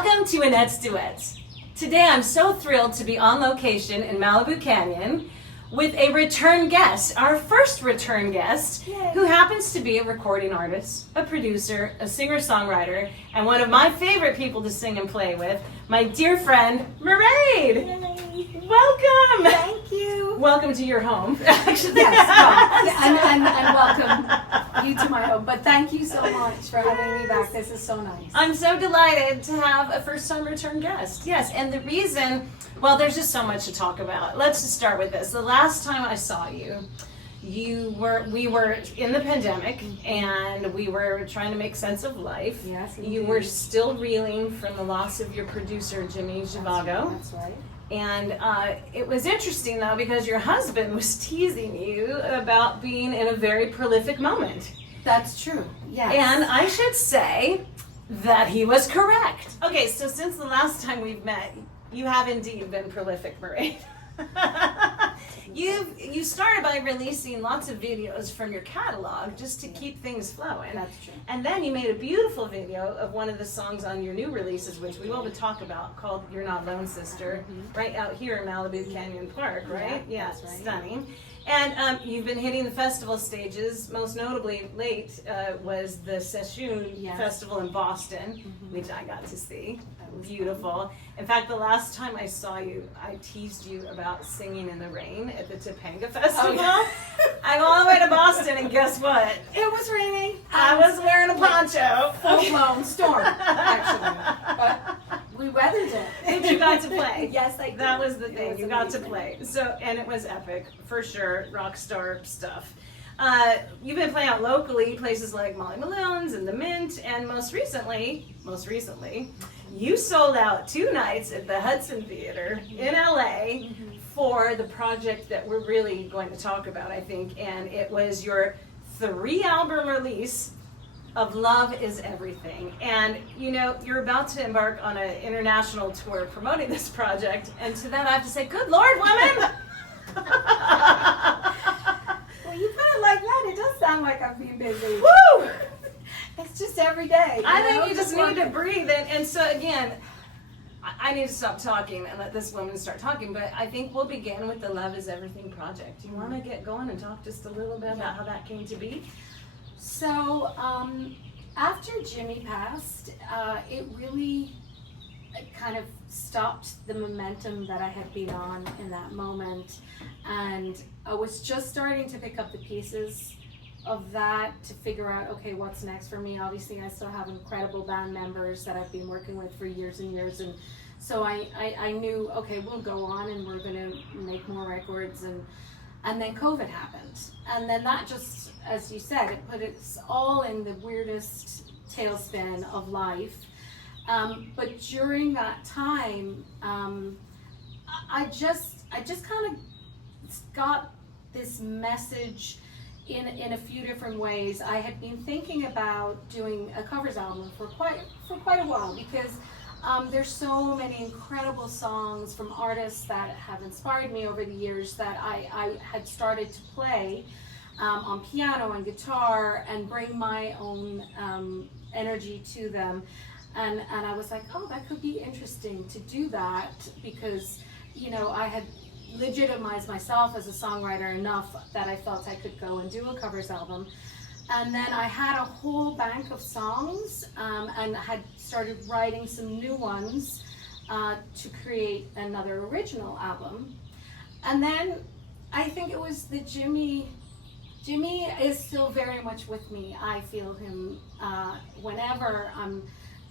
Welcome to Annette's Duets. Today I'm so thrilled to be on location in Malibu Canyon with a return guest, our first return guest, Yay. who happens to be a recording artist, a producer, a singer-songwriter, and one of my favorite people to sing and play with, my dear friend, Mairead. Yay. Welcome! Thank you. Welcome to your home, actually. Yes, and welcome you to my home. But thank you so much for having me back. This is so nice. I'm so delighted to have a first-time return guest. Yes, and the reason, well, there's just so much to talk about. Let's just start with this. The last time I saw you, we were in the pandemic and we were trying to make sense of life. Yes, You indeed. were still reeling from the loss of your producer, Jimmy Zhivago. That's right. And it was interesting though because your husband was teasing you about being in a very prolific moment. That's true. Yes. And I should say that he was correct. Okay, so since the last time we've met, you have indeed been prolific, Mairead. You started by releasing lots of videos from your catalog just to keep things flowing. That's true. And then you made a beautiful video of one of the songs on your new releases, which we will talk about, called You're Not Alone, Sister, right out here in Malibu Canyon Park, right? Yeah, that's right. Stunning. And you've been hitting the festival stages. Most notably, late was the Session Yes. Festival in Boston, which I got to see. Beautiful. In fact, the last time I saw you, I teased you about singing in the rain at the Topanga Festival. Oh, I'm all the way to Boston, and guess what? It was raining. I was wearing a poncho. Full-blown storm, actually. But we weathered it. But you got to play. Yes, I did. That was the It thing. was You got to amazing. play. So, and it was epic for sure. Rock star stuff. You've been playing out locally, places like Molly Malone's and the Mint, and most recently, you sold out 2 nights at the Hudson Theater in LA for the project that we're really going to talk about, I think, and it was your 3-album release of Love Is Everything. And you know, you're about to embark on an international tour promoting this project, and to that I have to say, good Lord, woman! Well, you put it like that, it does sound like I've been busy. Woo! It's just every day. I know? think you just need to working. breathe. And so again, I need to stop talking and let this woman start talking, but I think we'll begin with the Love Is Everything project. You want to get going and talk just a little bit about how that came to be? So, after Jimmy passed, it really kind of stopped the momentum that I had been on in that moment. And I was just starting to pick up the pieces of that to figure out, okay, what's next for me. Obviously, I still have incredible band members that I've been working with for years and years. And so I knew, okay, we'll go on and we're going to make more records. And then COVID happened. And then that just, as you said, it put us all in the weirdest tailspin of life. But during that time, I just kind of got this message in a few different ways. I had been thinking about doing a covers album for quite a while because there's so many incredible songs from artists that have inspired me over the years that I had started to play on piano and guitar and bring my own energy to them. And I was like, oh, that could be interesting to do that because, you know, I had legitimized myself as a songwriter enough that I felt I could go and do a covers album. And then I had a whole bank of songs and had started writing some new ones to create another original album. And then I think it was the Jimmy is still very much with me. I feel him whenever I'm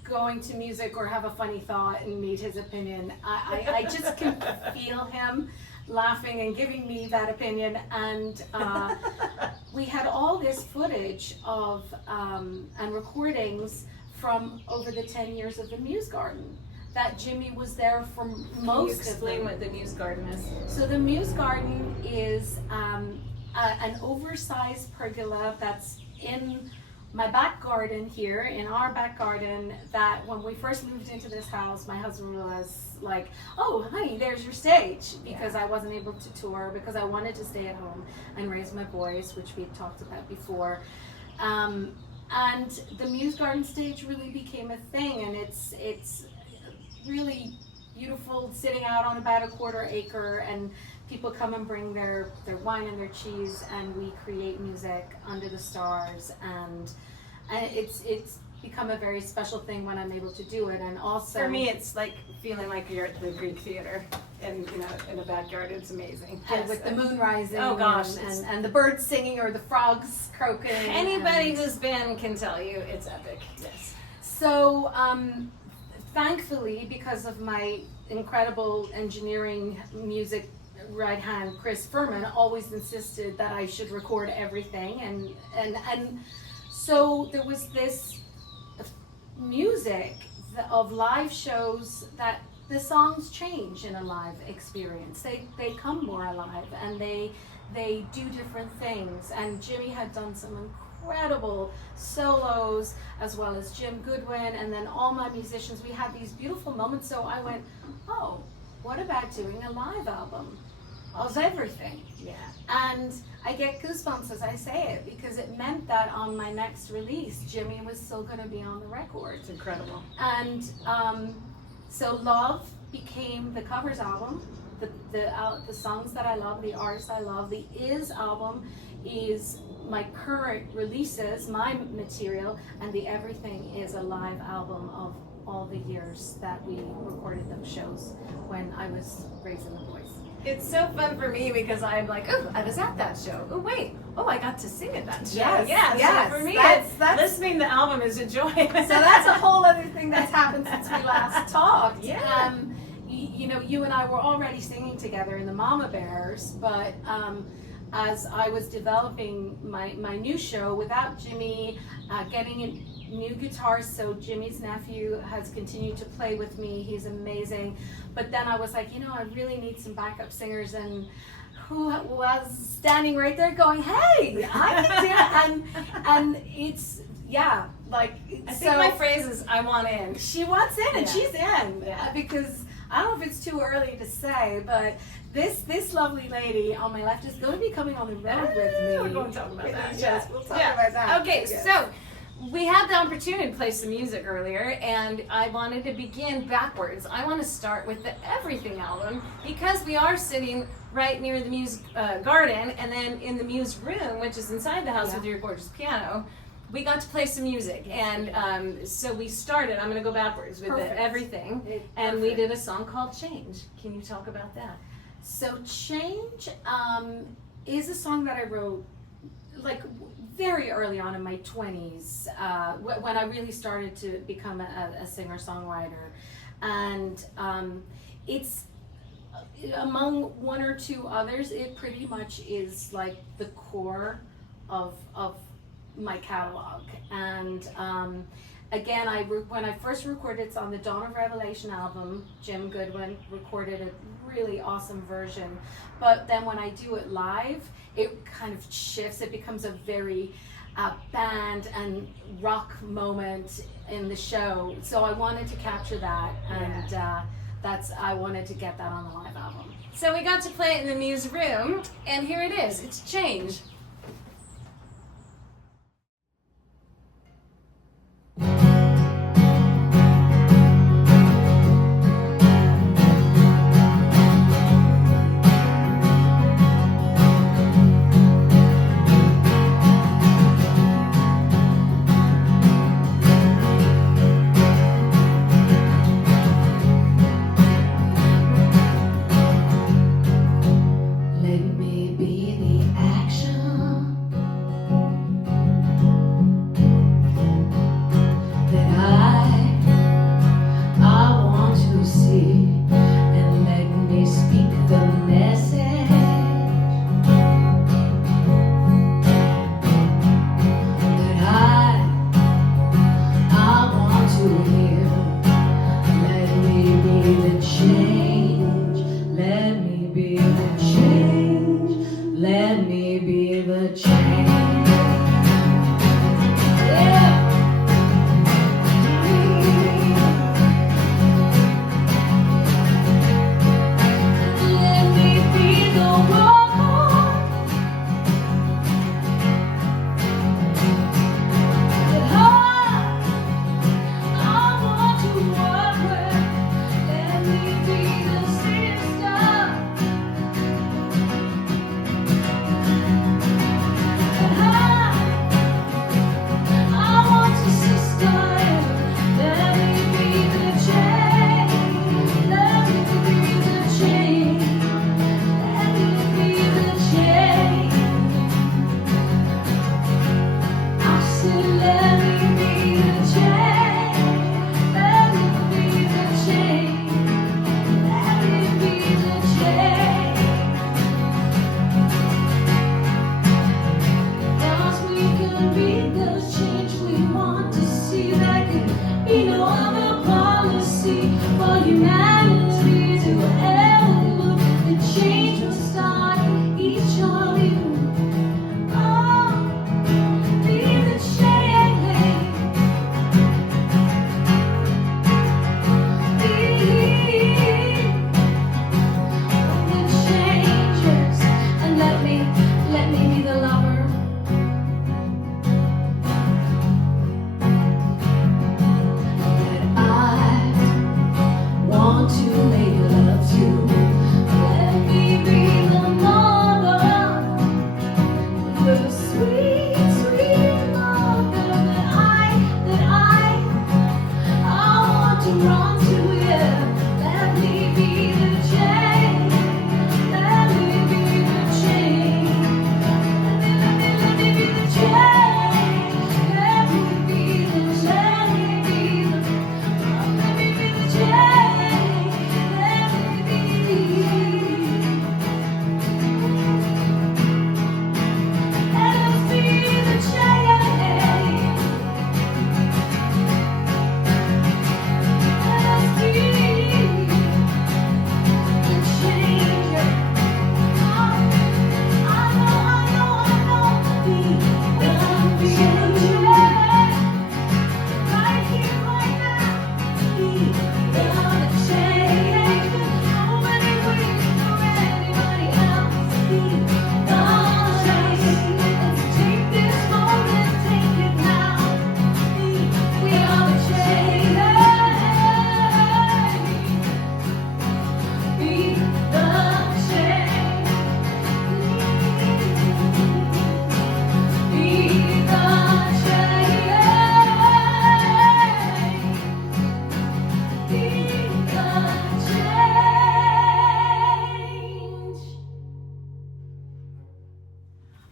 going to music or have a funny thought and need his opinion. I just can feel him laughing and giving me that opinion. And we had all this footage of and recordings from over the 10 years of the Muse Garden that Jimmy was there for most of them. Explain what the Muse Garden is. So the Muse Garden is an oversized pergola that's in my back garden here, in our back garden, that when we first moved into this house, my husband was like, oh, honey, there's your stage, because I wasn't able to tour, because I wanted to stay at home and raise my voice, which we had talked about before. And the Muse Garden stage really became a thing, and it's really beautiful, sitting out on about a quarter acre, and people come and bring their wine and their cheese, and we create music under the stars, and it's become a very special thing when I'm able to do it. And also for me, it's like feeling like you're at the Greek theater, and in a backyard. It's amazing. And with the moon rising, oh gosh, and the birds singing or the frogs croaking. Anybody who's been can tell you it's epic. Yes. So thankfully, because of my incredible engineering music right hand, Chris Furman always insisted that I should record everything, and so there was this music of live shows that the songs change in a live experience. They come more alive, and they do different things. And Jimmy had done some incredible solos, as well as Jim Goodwin, and then all my musicians. We had these beautiful moments. So I went, oh, what about doing a live album of everything? Yeah. And I get goosebumps as I say it, because it meant that on my next release, Jimmy was still going to be on the record. It's incredible. And so Love became the covers album, the songs that I love, the artists I love. The Is album is my current releases, my material, and the Everything is a live album of all the years that we recorded those shows when I was raising the voice. It's so fun for me because I'm like, oh, I was at that show. Oh, wait. Oh, I got to sing at that show. Yes, yeah. yes. So for me, That's listening to the album is a joy. So that's a whole other thing that's happened since we last talked. Yeah. You know, you and I were already singing together in the Mama Bears, but as I was developing my new show without Jimmy, getting in new guitars, so Jimmy's nephew has continued to play with me. He's amazing. But then I was like, you know, I really need some backup singers, and who was standing right there going, hey, I can do it. And it's, yeah, like, I think my phrase is, I want in. She wants in, and Yeah. she's in. Yeah. Because I don't know if it's too early to say, but this lovely lady on my left is going to be coming on the road with me. We're going to talk about that. Yes, we'll talk Yeah. about that. Okay, Yes. so we had the opportunity to play some music earlier, and I wanted to begin backwards. I want to start with the Everything album, because we are sitting right near the Muse garden, and then in the Muse room, which is inside the house with your gorgeous piano, we got to play some music. And so we started, I'm going to go backwards with the Everything, and we did a song called Change. Can you talk about that? So Change is a song that I wrote like very early on in my 20s, when I really started to become a singer-songwriter. And it's, among one or two others, it pretty much is like the core of my catalog. And again, when I first recorded, it's on the Dawn of Revelation album. Jim Goodwin recorded a really awesome version. But then when I do it live, it kind of shifts. It becomes a very band and rock moment in the show. So I wanted to capture that, and I wanted to get that on the live album. So we got to play it in the Muse room, and here it is. It's Change. Let me be the action for humanity to ever look, the change will start each of you. Oh, be the change. Be the changers, and let me be the lover. Want to make love to. Let me be the mother, the sweet, sweet mother that I want to run to. Yeah, let me be the change. Let me be the change. Let me be the change. Let me be the change. Let me be the change.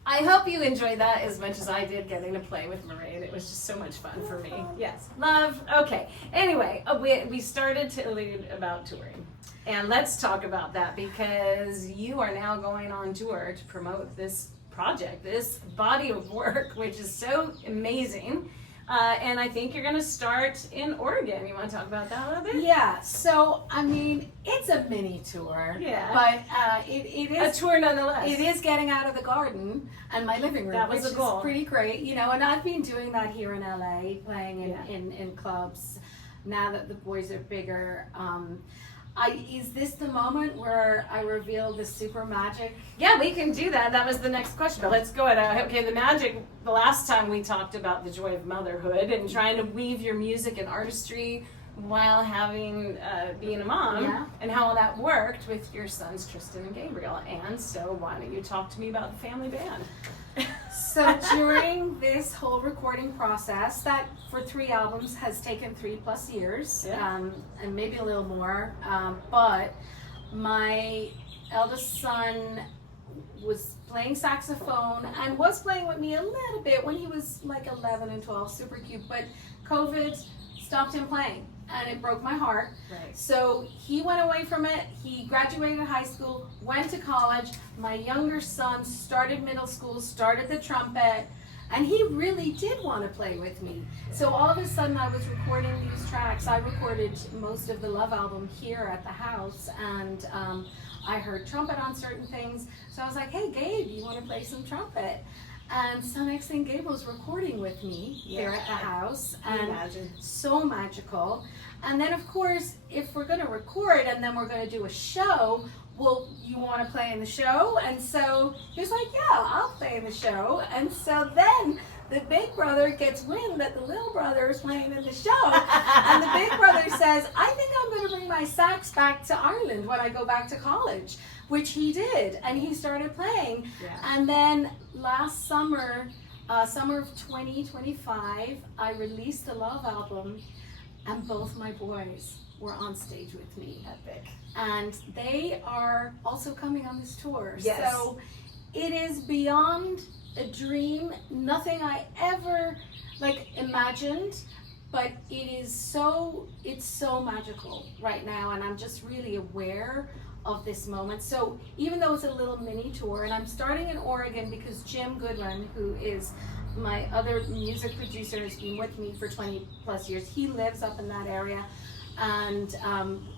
I hope you enjoyed that as much as I did getting to play with Mairead. It was just so much fun for me. Yes, love. Okay. Anyway, we started to allude about touring. And let's talk about that because you are now going on tour to promote this project, this body of work, which is so amazing. And I think you're going to start in Oregon. You want to talk about that a little bit? Yeah, so I mean, it's a mini tour, Yeah. but it A is tour nonetheless. it is getting out of the garden and my living room, That was which the goal. is pretty great, you know. And I've been doing that here in LA, playing Yeah. in clubs. Now that the boys are bigger, is this the moment where I reveal the super magic? Yeah, we can do that. That was the next question. But let's go at okay, the magic. The last time we talked about the joy of motherhood and trying to weave your music and artistry while having being a mom, Yeah. and how that worked with your sons Tristan and Gabriel. And so, why don't you talk to me about the family band? So during this whole recording process, that for 3 albums has taken 3+ years, Yeah. and maybe a little more, but my eldest son was playing saxophone and was playing with me a little bit when he was like 11 and 12, super cute, but COVID stopped him playing and it broke my heart. Right. So he went away from it. He graduated high school, went to college. My younger son started middle school, started the trumpet, and he really did want to play with me. So all of a sudden I was recording these tracks. I recorded most of the Love album here at the house, and I heard trumpet on certain things. So I was like, hey Gabe, you want to play some trumpet? And so next thing, Gabriel's recording with me here at the house, Can you and imagine? so magical. And then of course, if we're gonna record and then we're gonna do a show, well, you want to play in the show? And so he was like, yeah, I'll play in the show. And so then the big brother gets wind that the little brother is playing in the show, and the big brother says, I think I'm going to bring my sax back to Ireland when I go back to college, which he did, and he started playing. Yeah. And then last summer, summer of 2025, I released the Love album, and both my boys were on stage with me. Epic. And they are also coming on this tour. Yes. So it is beyond a dream, nothing I ever imagined, but it's so magical right now, and I'm just really aware of this moment. So even though it's a little mini tour, and I'm starting in Oregon because Jim Goodwin, who is my other music producer, has been with me for 20+ years. He lives up in that area. And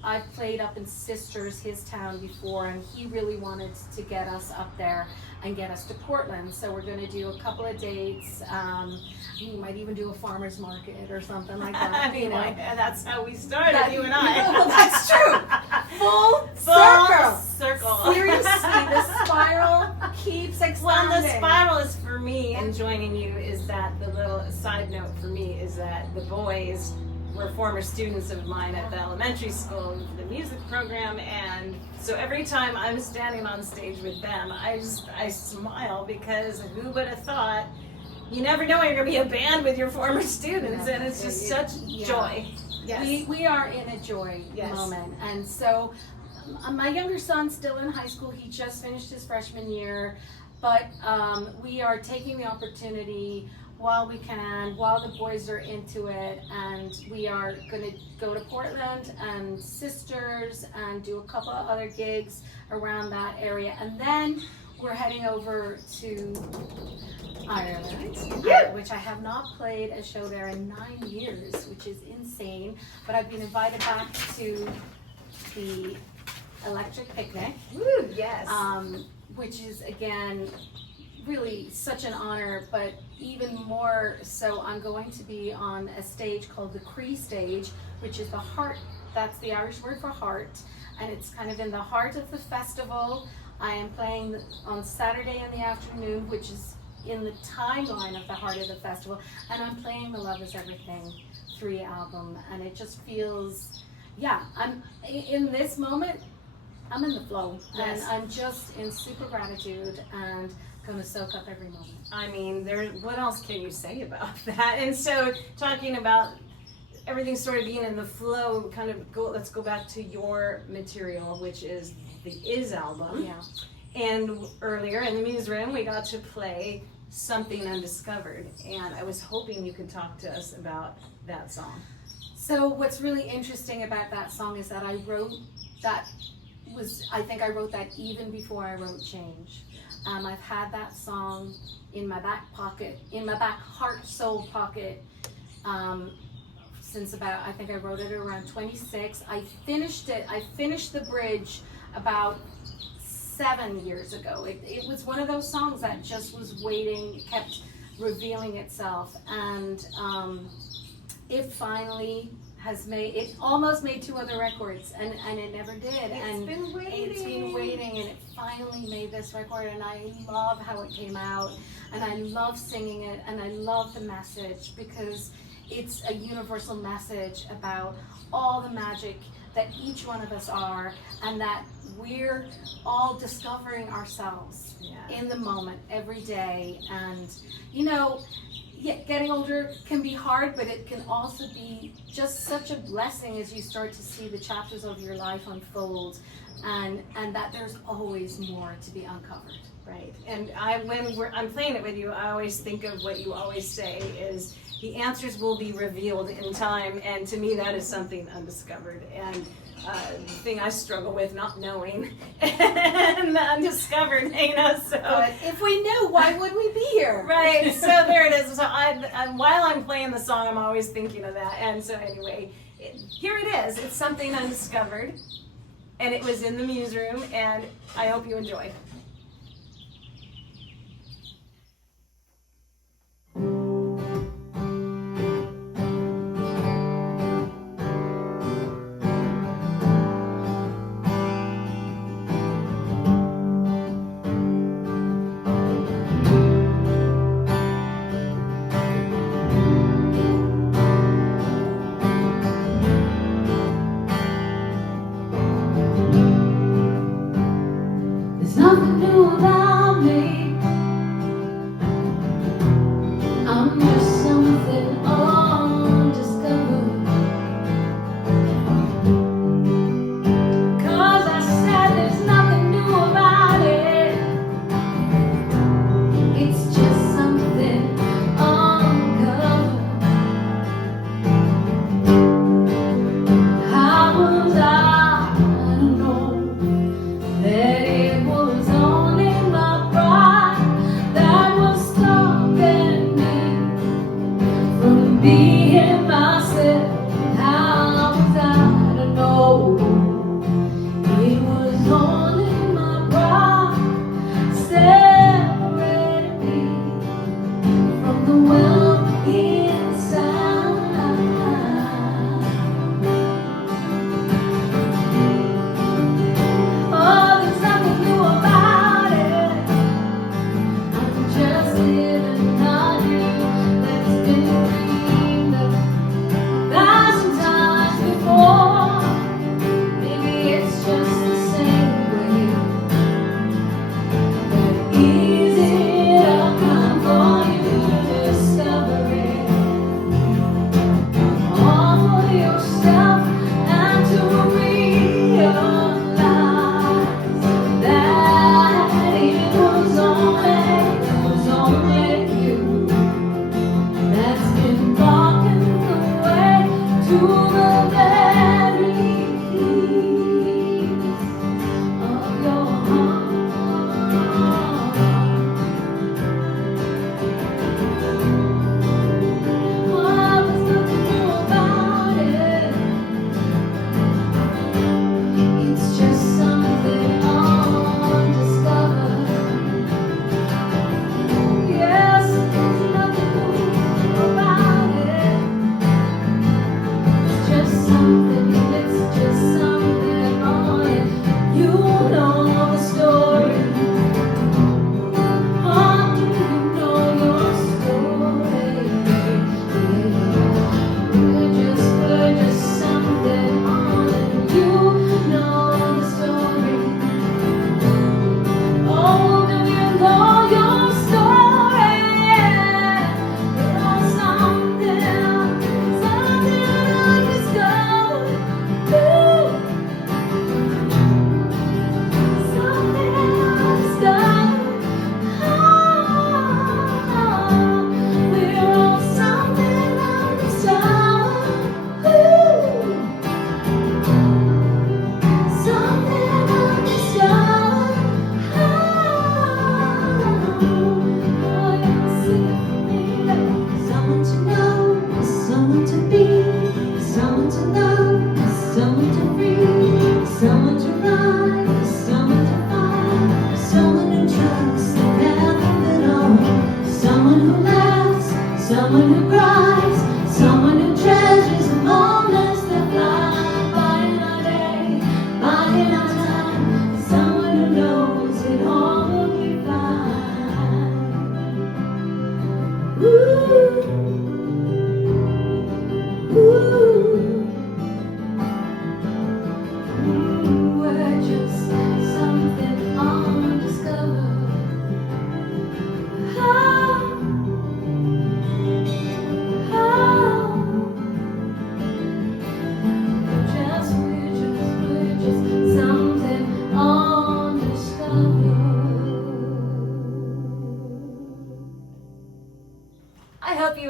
I've played up in Sisters, his town, before, and he really wanted to get us up there and get us to Portland. So we're going to do a couple of dates. We might even do a farmer's market or something like that. I mean, that's how we started, you and I. Well, that's true. Full circle. Seriously, the spiral keeps expanding. Well, the spiral is for me, and joining you is that the little side note for me is that the boys were former students of mine at the elementary school, the music program, and so every time I'm standing on stage with them, I smile, because who would have thought? You never know when you're going to be a band with your former students, and it's just such joy. Yes. We are in a joy moment, and so my younger son's still in high school. He just finished his freshman year, but we are taking the opportunity while we can, while the boys are into it, and we are going to go to Portland and Sisters and do a couple of other gigs around that area, and then we're heading over to Ireland, which I have not played a show there in 9 years, which is insane, but I've been invited back to the Electric Picnic. Woo, yes. Which is, again, really such an honor, but even more so, I'm going to be on a stage called the Cree stage, which is the heart, that's the Irish word for heart, and it's kind of in the heart of the festival. I am playing on Saturday in the afternoon, which is in the timeline of the heart of the festival, and I'm playing the Love Is Everything 3 album, and it just feels, I'm in this moment, I'm in the flow, and I'm just in super gratitude and going to soak up every moment. I mean, what else can you say about that? And so, talking about everything sort of being in the flow, let's go back to your material, which is the Is album. Yeah. And earlier in the Muse Room, we got to play Something Undiscovered, and I was hoping you could talk to us about that song. So what's really interesting about that song is that I think I wrote that even before I wrote Change. I've had that song in my back pocket, in my back heart soul pocket, since about, I think I wrote it around 26. I finished the bridge about 7 years ago. It was one of those songs that just was waiting, kept revealing itself, and it finally it almost made 2 other records, and it never did. It's been waiting, and it finally made this record, and I love how it came out, and I love singing it, and I love the message, because it's a universal message about all the magic that each one of us are, and that we're all discovering ourselves in the moment every day. And getting older can be hard, but it can also be just such a blessing as you start to see the chapters of your life unfold, and that there's always more to be uncovered. Right. And when I'm playing it with you, I always think of what you always say is the answers will be revealed in time, and to me that is something undiscovered. And the thing I struggle with, not knowing, and the undiscovered, so. But if we knew, why would we be here? Right, so there it is. So while I'm playing the song, I'm always thinking of that. And so anyway, here it is. It's Something Undiscovered, and it was in the Muse Room, and I hope you enjoy. There's nothing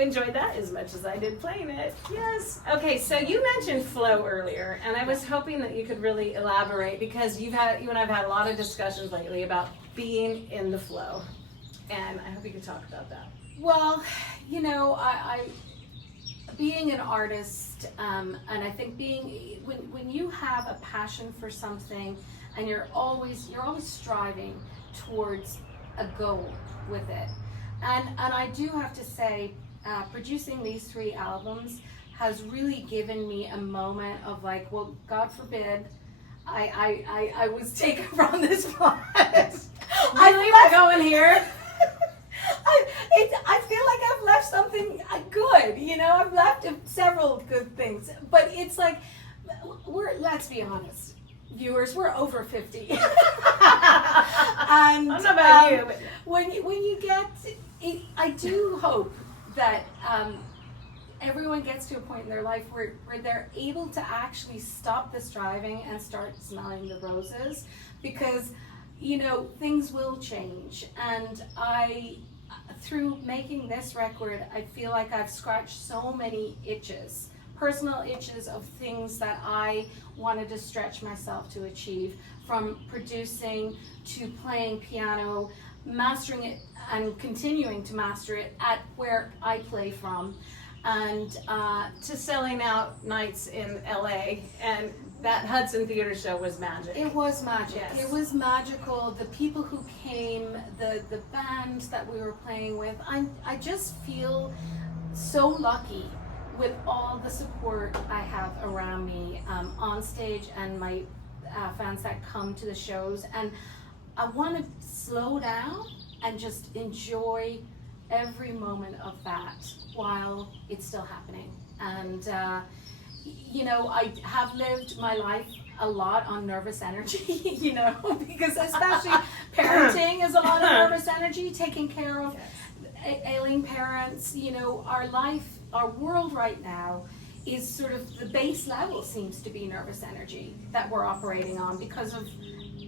enjoyed that as much as I did playing it. Yes. Okay, so you mentioned flow earlier, and I was hoping that you could really elaborate because you and I've had a lot of discussions lately about being in the flow, and I hope you could talk about that. Well, you know, I being an artist, and I think when you have a passion for something, and you're always striving towards a goal with it, and I do have to say, producing these 3 albums has really given me a moment of like, well, God forbid, I was taken from this planet. Really, we're going here. I feel like I've left something good, you know, I've left several good things, but it's like, let's be honest, viewers, we're over 50. And I don't know about you, but when you get, I do hope that everyone gets to a point in their life where they're able to actually stop the striving and start smelling the roses, because, you know, things will change, and through making this record, I feel like I've scratched so many itches, personal itches of things that I wanted to stretch myself to achieve, from producing to playing piano, mastering it and continuing to master it at where I play from, and to selling out nights in LA, and that Hudson Theater show was magic. it was magic. Yes. It was magical. The people who came, the band that we were playing with, I just feel so lucky with all the support I have around me, on stage, and my fans that come to the shows, and I want to slow down and just enjoy every moment of that while it's still happening. And you know, I have lived my life a lot on nervous energy, you know, because especially parenting is a lot of nervous energy, taking care of ailing parents, you know, our world right now is sort of, the base level seems to be nervous energy that we're operating on because of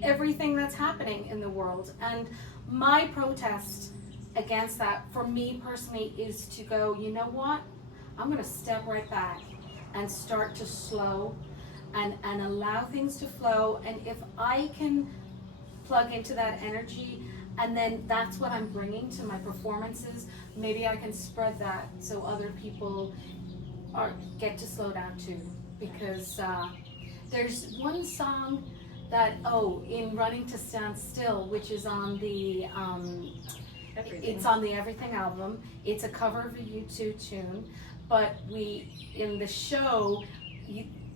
everything that's happening in the world. And my protest against that, for me personally, is to go, you know what, I'm going to step right back and start to slow and allow things to flow. And if I can plug into that energy, and then that's what I'm bringing to my performances, maybe I can spread that so other people get to slow down too. Because there's one song that, in Running to Stand Still, which is on the it's on the Everything album. It's a cover of a U2 tune, but in the show,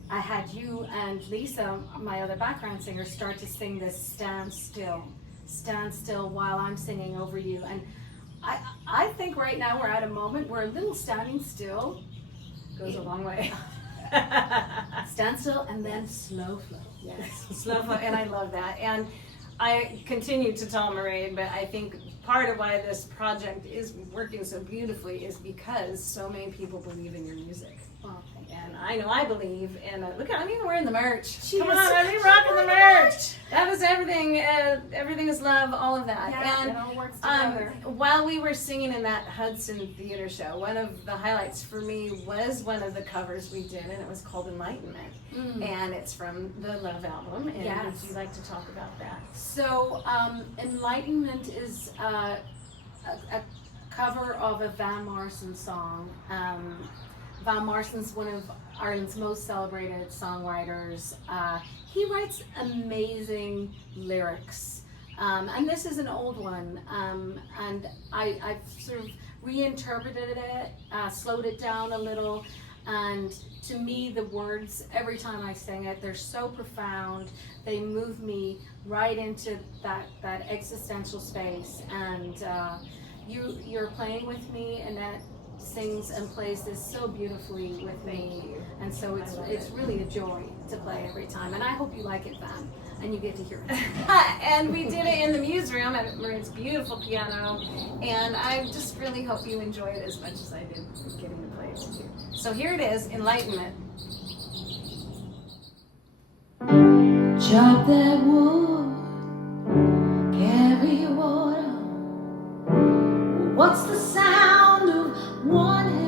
I had you and Lisa, my other background singer, start to sing this stand still while I'm singing over you. And I think right now we're at a moment where a little standing still goes a long way. Stand still and then slow flow. Yes, slow flow, and I love that. And I continue to tell Mairead, but I think part of why this project is working so beautifully is because so many people believe in your music. Well, thank you. And I know I believe, and look, I'm even wearing the merch. She Come is. on, I'm even rocking the merch. That was everything. Everything is love. All of that. Yeah, and it all works together. while we were singing in that Hudson Theater show, one of the highlights for me was one of the covers we did, and it was called Enlightenment, and it's from the Love album. And Yes. would you like to talk about that? So, Enlightenment is a cover of a Van Morrison song. Van Morrison's one of Ireland's most celebrated songwriters. He writes amazing lyrics. And this is an old one. And I've sort of reinterpreted it, slowed it down a little. And to me, the words, every time I sing it, they're so profound. They move me right into that existential space. And you're playing with me, Annette sings and plays this so beautifully with me. And so it's really a joy to play every time. And I hope you like it, Van, and you get to hear it. And we did it in the Muse room at Mairead's beautiful piano, and I just really hope you enjoy it as much as I did getting to play it with you. So here it is, Enlightenment. Chop that wood, carry water. What's the sound of one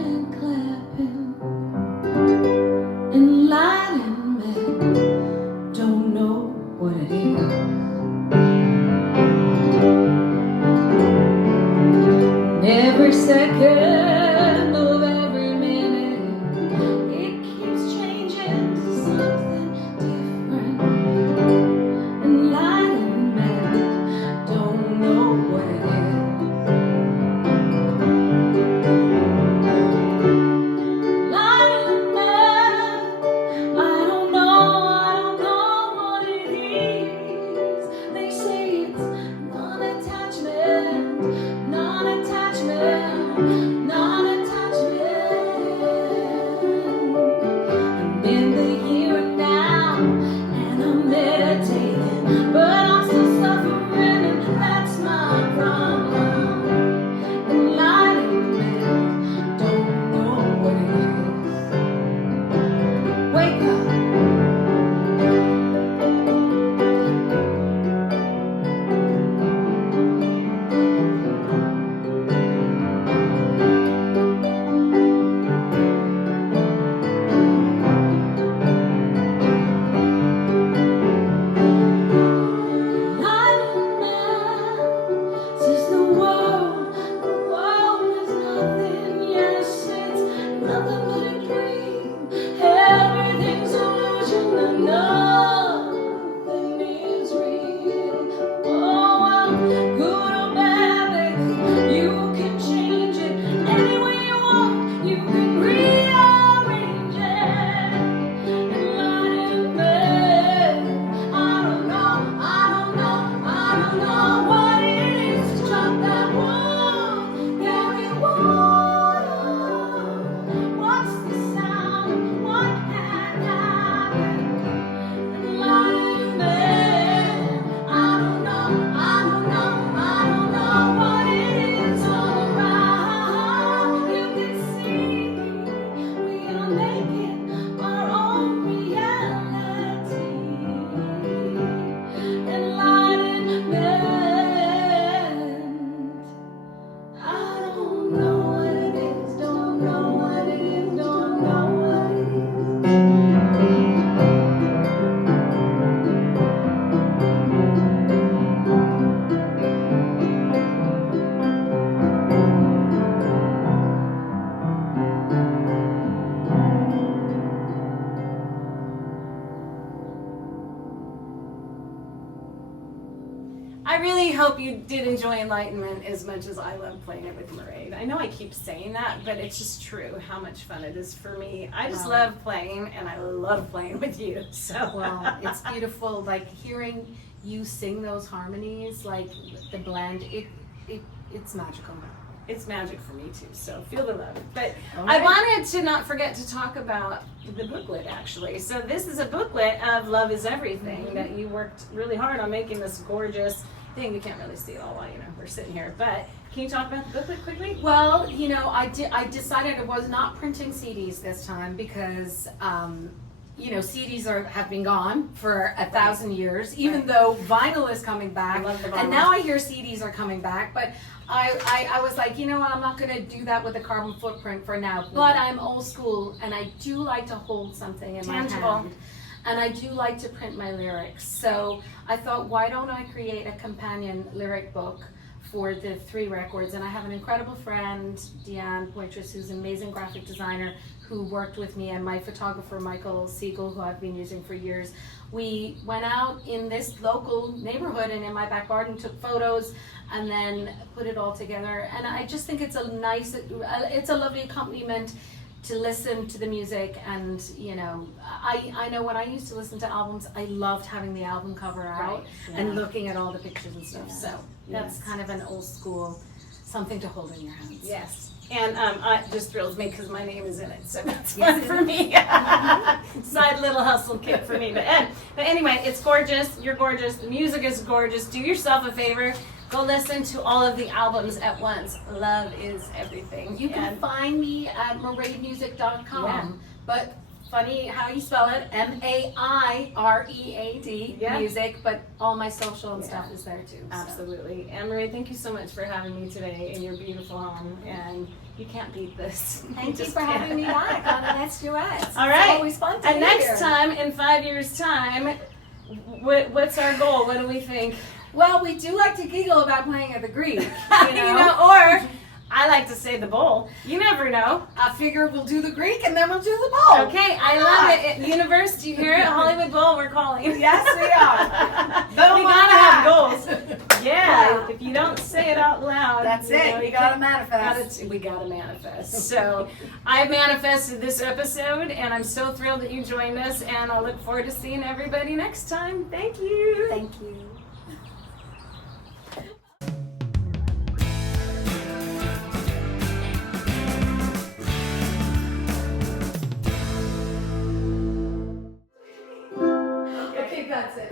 I really hope you did enjoy Enlightenment as much as I love playing it with Mairead. I know I keep saying that, but it's just true how much fun it is for me. I just love playing, and I love playing with you. So Well, it's beautiful, like hearing you sing those harmonies, like the blend, it's magical. it's magic for me too, so feel the love. But All I right. wanted to not forget to talk about the booklet, actually. So this is a booklet of Love is Everything that you worked really hard on making this gorgeous thing. We can't really see it all while we're sitting here, but can you talk about the booklet quickly? Well, I decided I was not printing CDs this time because, CDs have been gone for 1,000 years, even though vinyl is coming back. I love the vinyl. And now I hear CDs are coming back, but I was like, you know what, I'm not going to do that with a carbon footprint for now. But I'm old school, and I do like to hold something in Tangible. my hand. And I do like to print my lyrics. So I thought, why don't I create a companion lyric book for the 3 records? And I have an incredible friend, Deanne Poitras, who's an amazing graphic designer, who worked with me, and my photographer, Michael Siegel, who I've been using for years. We went out in this local neighborhood and in my back garden, took photos, and then put it all together. And I just think it's a lovely accompaniment to listen to the music. And I know when I used to listen to albums, I loved having the album cover out and looking at all the pictures and stuff. So that's kind of an old school, something to hold in your hands. Yes. And it just thrills me because my name is in it, so that's fun for me. Side little hustle kit for me. But anyway, it's gorgeous. You're gorgeous. The music is gorgeous. Do yourself a favor. Go listen to all of the albums at once. Love is everything. You can find me at maireadmusic.com. Yeah. But funny how you spell it, Mairead music, but all my social and stuff is there too. Absolutely. And Mairead, thank you so much for having me today in your beautiful home. And you can't beat this. Thank you just for can't. having me back on Annette's Duets. All right. It's always fun to And be next here. time, in 5 years' time, what's our goal? What do we think? Well, we do like to giggle about playing at the Greek. Or I like to say the bowl. You never know. I figure we'll do the Greek and then we'll do the bowl. Okay, I love it. Universe, do you hear it? Hollywood Bowl, we're calling. Yes, we are. We gotta have goals. Yeah, if you don't say it out loud, That's it. you You gotta can't- manifest. we gotta manifest. So I've manifested this episode, and I'm so thrilled that you joined us, and I look forward to seeing everybody next time. Thank you. Thank you. Okay, that's it.